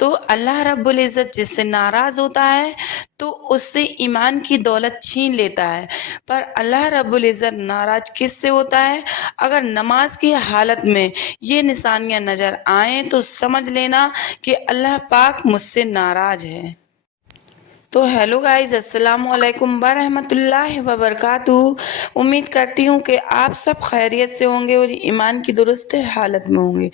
تو اللہ رب العزت جس سے ناراض ہوتا ہے تو اس سے ایمان کی دولت چھین لیتا ہے، پر اللہ رب العزت ناراض کس سے ہوتا ہے؟ اگر نماز کی حالت میں یہ نشانیاں نظر آئیں تو سمجھ لینا کہ اللہ پاک مجھ سے ناراض ہے۔ تو ہیلو گائز، السلام علیکم ورحمۃ اللہ وبرکاتہ۔ امید کرتی ہوں کہ آپ سب خیریت سے ہوں گے اور ایمان کی درست حالت میں ہوں گے۔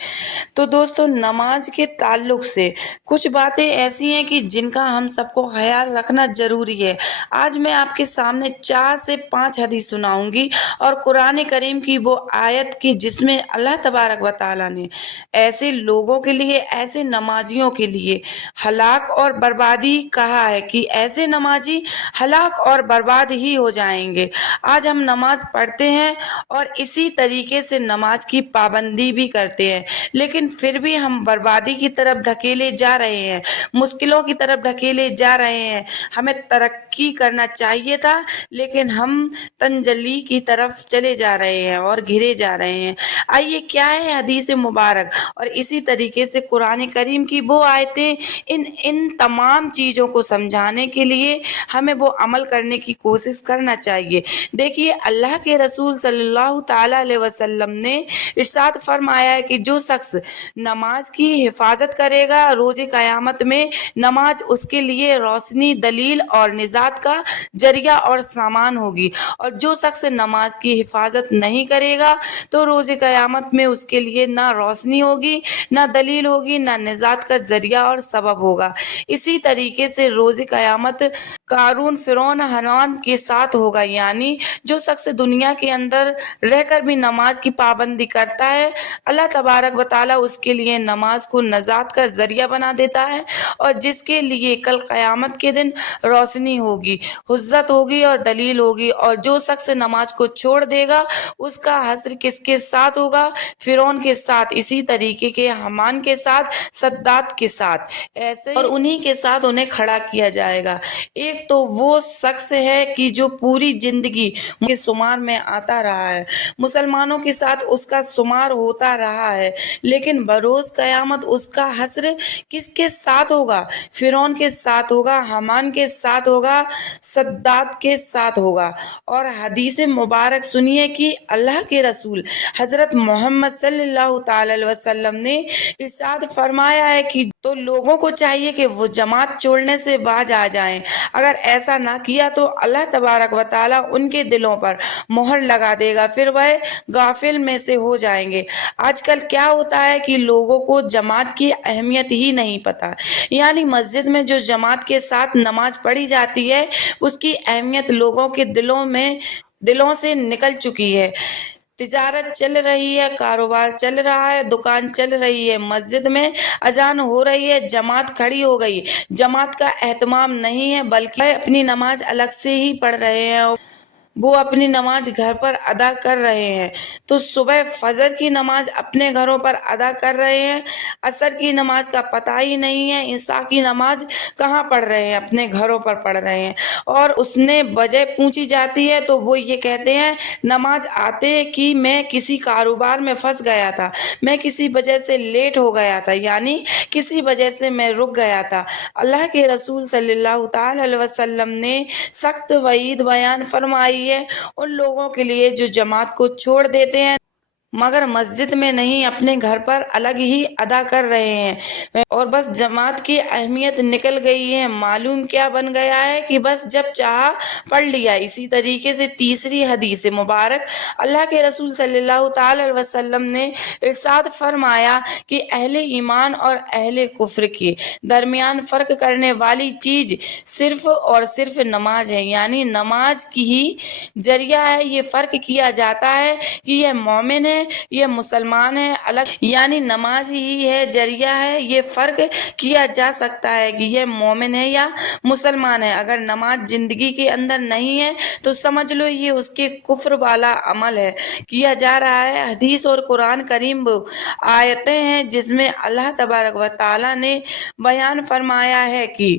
تو دوستو، نماز کے تعلق سے کچھ باتیں ایسی ہیں کہ جن کا ہم سب کو خیال رکھنا ضروری ہے۔ آج میں آپ کے سامنے 4 سے 5 حدیث سناؤں گی اور قرآن کریم کی وہ آیت کی جس میں اللہ تبارک و تعالیٰ نے ایسے لوگوں کے لیے، ایسے نمازیوں کے لیے ہلاک اور بربادی کہا ہے کہ ایسے نمازی ہلاک اور برباد ہی ہو جائیں گے۔ آج ہم نماز پڑھتے ہیں اور اسی طریقے سے نماز کی پابندی بھی کرتے ہیں، لیکن پھر بھی ہم بربادی کی طرف دھکیلے جا رہے ہیں، مشکلوں کی طرف دھکیلے جا رہے ہیں۔ ہمیں ترقی کرنا چاہیے تھا لیکن ہم تنزلی کی طرف چلے جا رہے ہیں اور گھرے جا رہے ہیں۔ آئیے، کیا ہے حدیث مبارک اور اسی طریقے سے قرآن کریم کی وہ آیتیں، ان تمام چیزوں کو سمجھانے کے لیے ہمیں وہ عمل کرنے کی کوشش کرنا چاہیے۔ دیکھیے، اللہ کے رسول صلی اللہ تعالیٰ علیہ وسلم نے ارشاد فرمایا ہے کہ جو شخص نماز کی حفاظت کرے گا، روز قیامت میں نماز اس کے لیے روشنی، دلیل اور نجات کا ذریعہ اور سامان ہوگی، اور جو شخص نماز کی حفاظت نہیں کرے گا تو روز قیامت میں اس کے لیے نہ روشنی ہوگی، نہ دلیل ہوگی، نہ نجات کا ذریعہ اور سبب ہوگا۔ اسی طریقے سے روز قیامت قارون، فرعون، حامان کے ساتھ ہوگا، یعنی جو شخص دنیا کے اندر رہ کر بھی نماز کی پابندی کرتا ہے، اللہ تبارک و تعالیٰ اس کے لیے نماز کو نجات کا ذریعہ بنا دیتا ہے، اور جس کے لیے کل قیامت کے دن روشنی ہوگی، حجت ہوگی اور دلیل ہوگی۔ اور جو شخص نماز کو چھوڑ دے گا اس کا حشر کس کے ساتھ ہوگا؟ فرعون کے ساتھ، اسی طریقے کے حامان کے ساتھ، صداد کے ساتھ، ایسے اور انہی کے ساتھ انہیں کھڑا کیا جائے گا۔ ایک تو وہ شخص ہے کہ جو پوری زندگی کے شمار میں آتا رہا ہے، مسلمانوں کے ساتھ اس کا شمار ہوتا رہا ہے، لیکن بروز قیامت اس کا حشر کس کے ساتھ ہوگا؟ فرعون کے ساتھ ہوگا، حامان کے ساتھ ہوگا، صداد کے ساتھ ہوگا۔ اور حدیث مبارک سنیے کہ اللہ کے رسول حضرت محمد صلی اللہ تعالی علیہ وسلم نے ارشاد فرمایا ہے کہ تو لوگوں کو چاہیے کہ وہ جماعت چھوڑنے سے باز آ جائیں، اگر ایسا نہ کیا تو اللہ تبارک و تعالیٰ ان کے دلوں پر مہر لگا دے گا، پھر وہ غافل میں سے ہو جائیں گے۔ آج کل کیا ہوتا ہے کہ لوگوں کو جماعت کی اہمیت ہی نہیں پتہ، یعنی مسجد میں جو جماعت کے ساتھ نماز پڑھی جاتی ہے اس کی اہمیت لوگوں کے دلوں سے نکل چکی ہے۔ تجارت چل رہی ہے، کاروبار چل رہا ہے، دکان چل رہی ہے، مسجد میں اذان ہو رہی ہے، جماعت کھڑی ہو گئی، جماعت کا اہتمام نہیں ہے، بلکہ اپنی نماز الگ سے ہی پڑھ رہے ہیں، وہ اپنی نماز گھر پر ادا کر رہے ہیں۔ تو صبح فجر کی نماز اپنے گھروں پر ادا کر رہے ہیں، عصر کی نماز کا پتہ ہی نہیں ہے، عشاء کی نماز کہاں پڑھ رہے ہیں؟ اپنے گھروں پر پڑھ رہے ہیں۔ اور اس نے وجہ پوچھی جاتی ہے تو وہ یہ کہتے ہیں نماز آتے کہ میں کسی کاروبار میں پھنس گیا تھا، میں کسی وجہ سے لیٹ ہو گیا تھا، یعنی کسی وجہ سے میں رک گیا تھا۔ اللہ کے رسول صلی اللہ تعالی علیہ وسلم نے سخت وعید بیان فرمائی ہے ان لوگوں کے لیے جو جماعت کو چھوڑ دیتے ہیں مگر مسجد میں نہیں، اپنے گھر پر الگ ہی ادا کر رہے ہیں، اور بس جماعت کی اہمیت نکل گئی ہے، معلوم کیا بن گیا ہے کہ بس جب چاہا پڑھ لیا۔ اسی طریقے سے تیسری حدیث مبارک اللہ کے رسول صلی اللہ تعالی علیہ وسلم نے ارشاد فرمایا کہ اہل ایمان اور اہل کفر کے درمیان فرق کرنے والی چیز صرف اور صرف نماز ہے، یعنی نماز کی ہی ذریعہ ہے یہ فرق کیا جاتا ہے کہ یہ مومن ہے، یہ مسلمان ہے، الگ، یعنی نماز ہی ہے ذریعہ ہے یہ فرق کیا جا سکتا ہے کہ یہ مومن ہے یا مسلمان ہے۔ اگر نماز زندگی کے اندر نہیں ہے تو سمجھ لو یہ اس کے کفر والا عمل ہے کیا جا رہا ہے۔ حدیث اور قرآن کریم وہ آیتیں ہیں جس میں اللہ تبارک و تعالیٰ نے بیان فرمایا ہے کہ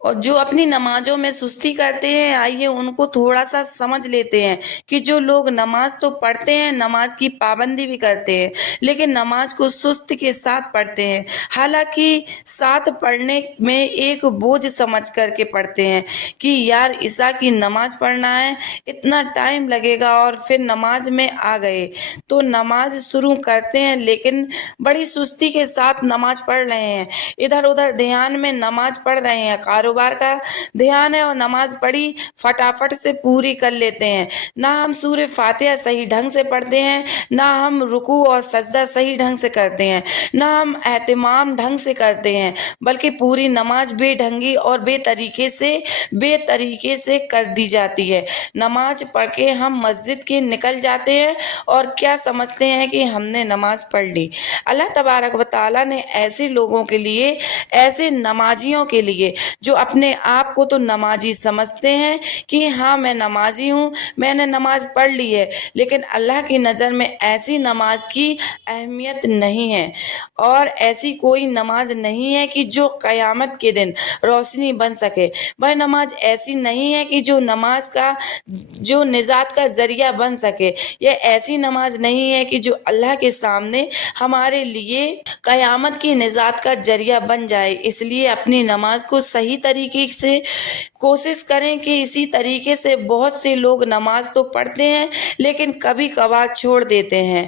اور جو اپنی نمازوں میں سستی کرتے ہیں، آئیے ان کو تھوڑا سا سمجھ لیتے ہیں کہ جو لوگ نماز تو پڑھتے ہیں، نماز کی پابندی بھی کرتے ہیں، لیکن نماز کو سست کے ساتھ پڑھتے ہیں، حالانکہ ساتھ پڑھنے میں ایک بوجھ سمجھ کر کے پڑھتے ہیں کہ یار عشاء کی نماز پڑھنا ہے، اتنا ٹائم لگے گا، اور پھر نماز میں آ گئے تو نماز شروع کرتے ہیں لیکن بڑی سستی کے ساتھ نماز پڑھ رہے ہیں، ادھر ادھر دھیان میں نماز پڑھ رہے ہیں، کاروبار کا دھیان ہے اور نماز پڑھی فٹافٹ سے پوری کر لیتے ہیں، نہ ہم سورہ فاتحہ صحیح ڈھنگ سے پڑھتے ہیں، نہ ہم رکوع اور سجدہ صحیح ڈھنگ سے کرتے ہیں، نہ ہم اہتمام ڈھنگ سے کرتے ہیں، بلکہ پوری نماز بے ڈھنگی اور بے طریقے سے کر دی جاتی ہے۔ نماز پڑھ کے ہم مسجد کے نکل جاتے ہیں اور کیا سمجھتے ہیں کہ ہم نے نماز پڑھ لی۔ اللہ تبارک و تعالیٰ نے ایسے لوگوں کے لیے، ایسے نمازیوں کے لیے جو اپنے آپ کو تو نمازی سمجھتے ہیں کہ ہاں میں نمازی ہوں، میں نے نماز پڑھ لی ہے، لیکن اللہ کی نظر میں ایسی نماز کی اہمیت نہیں ہے، اور ایسی کوئی نماز نہیں ہے کہ جو قیامت کے دن روشنی بن سکے، وہ نماز ایسی نہیں ہے کہ جو نجات کا ذریعہ بن سکے، یہ ایسی نماز نہیں ہے کہ جو اللہ کے سامنے ہمارے لیے قیامت کی نجات کا ذریعہ بن جائے۔ اس لیے اپنی نماز کو صحیح طریقے سے کوشش کریں کہ اسی طریقے سے بہت سے لوگ نماز تو پڑھتے ہیں لیکن کبھی کبھار چھوڑ دیتے ہیں۔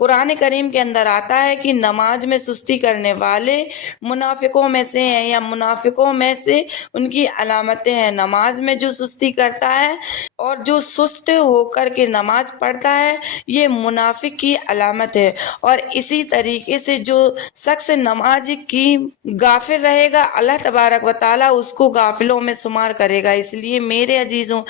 قرآن کریم کے اندر آتا ہے کہ نماز میں سستی کرنے والے منافقوں میں سے ہیں، یا منافقوں میں سے ان کی علامتیں ہیں۔ نماز میں جو سستی کرتا ہے اور جو سست ہو کر کے نماز پڑھتا ہے، یہ منافق کی علامت ہے، اور اسی طریقے سے جو شخص نماز کی غافل رہے گا، اللہ تبارک و تعالیٰ اس کو غافلوں میں شمار کرے گا۔ اس لیے میرے عزیزوں،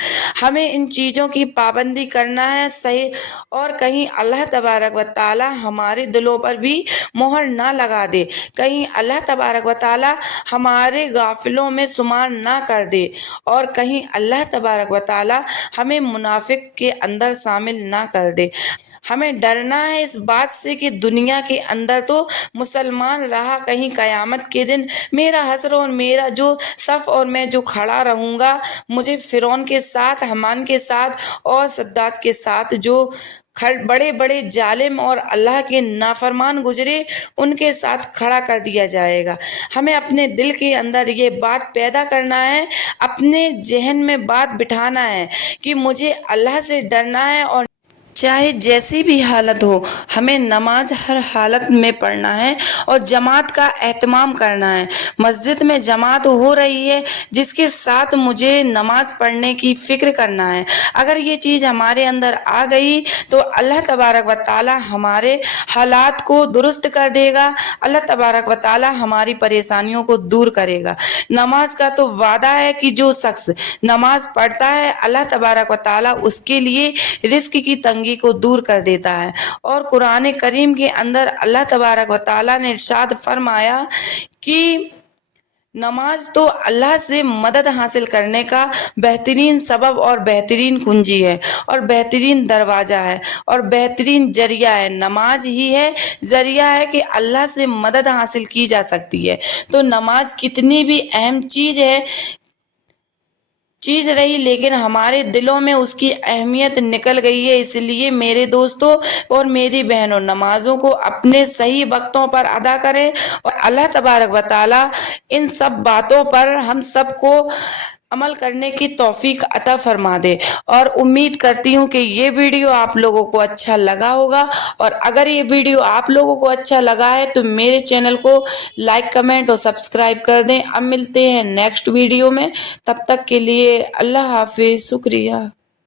ہمیں ان چیزوں کی پابندی کرنا ہے صحیح، اور کہیں اللہ تبارک و تعالیٰ ہمارے دلوں پر بھی مہر نہ لگا دے، کہیں اللہ تبارک و تعالیٰ ہمارے غافلوں میں شمار نہ کر دے، اور کہیں اللہ تبارک و تعالیٰ ہمیں منافق کے اندر شامل نہ کر دے۔ ہمیں ڈرنا ہے اس بات سے کہ دنیا کے اندر تو مسلمان رہا، کہیں قیامت کے دن میرا حشر اور میرا جو صف اور میں جو کھڑا رہوں گا، مجھے فرعون کے ساتھ، حامان کے ساتھ اور صداد کے ساتھ جو بڑے بڑے ظالم اور اللہ کے نافرمان گزرے، ان کے ساتھ کھڑا کر دیا جائے گا۔ ہمیں اپنے دل کے اندر یہ بات پیدا کرنا ہے، اپنے ذہن میں بات بٹھانا ہے کہ مجھے اللہ سے ڈرنا ہے، اور چاہے جیسی بھی حالت ہو، ہمیں نماز ہر حالت میں پڑھنا ہے اور جماعت کا اہتمام کرنا ہے۔ مسجد میں جماعت ہو رہی ہے، جس کے ساتھ مجھے نماز پڑھنے کی فکر کرنا ہے۔ اگر یہ چیز ہمارے اندر آ گئی تو اللہ تبارک و تعالیٰ ہمارے حالات کو درست کر دے گا، اللہ تبارک و تعالیٰ ہماری پریشانیوں کو دور کرے گا۔ نماز کا تو وعدہ ہے کہ جو شخص نماز پڑھتا ہے، اللہ تبارک و تعالیٰ اس کے لیے رزق کی تنگی کو دور کر دیتا ہے۔ اور قرآن کریم کے اندر اللہ تبارک و تعالیٰ نے ارشاد فرمایا کہ نماز تو اللہ سے مدد حاصل کرنے کا بہترین سبب اور بہترین کنجی ہے، اور بہترین دروازہ ہے، اور بہترین ذریعہ ہے۔ نماز ہی ہے ذریعہ ہے کہ اللہ سے مدد حاصل کی جا سکتی ہے۔ تو نماز کتنی بھی اہم چیز رہی، لیکن ہمارے دلوں میں اس کی اہمیت نکل گئی ہے۔ اس لیے میرے دوستوں اور میری بہنوں، نمازوں کو اپنے صحیح وقتوں پر ادا کریں، اور اللہ تبارک و تعالیٰ ان سب باتوں پر ہم سب کو عمل کرنے کی توفیق عطا فرما دے۔ اور امید کرتی ہوں کہ یہ ویڈیو آپ لوگوں کو اچھا لگا ہوگا، اور اگر یہ ویڈیو آپ لوگوں کو اچھا لگا ہے تو میرے چینل کو لائک، کمنٹ اور سبسکرائب کر دیں۔ اب ملتے ہیں نیکسٹ ویڈیو میں، تب تک کے لیے اللہ حافظ، شکریہ۔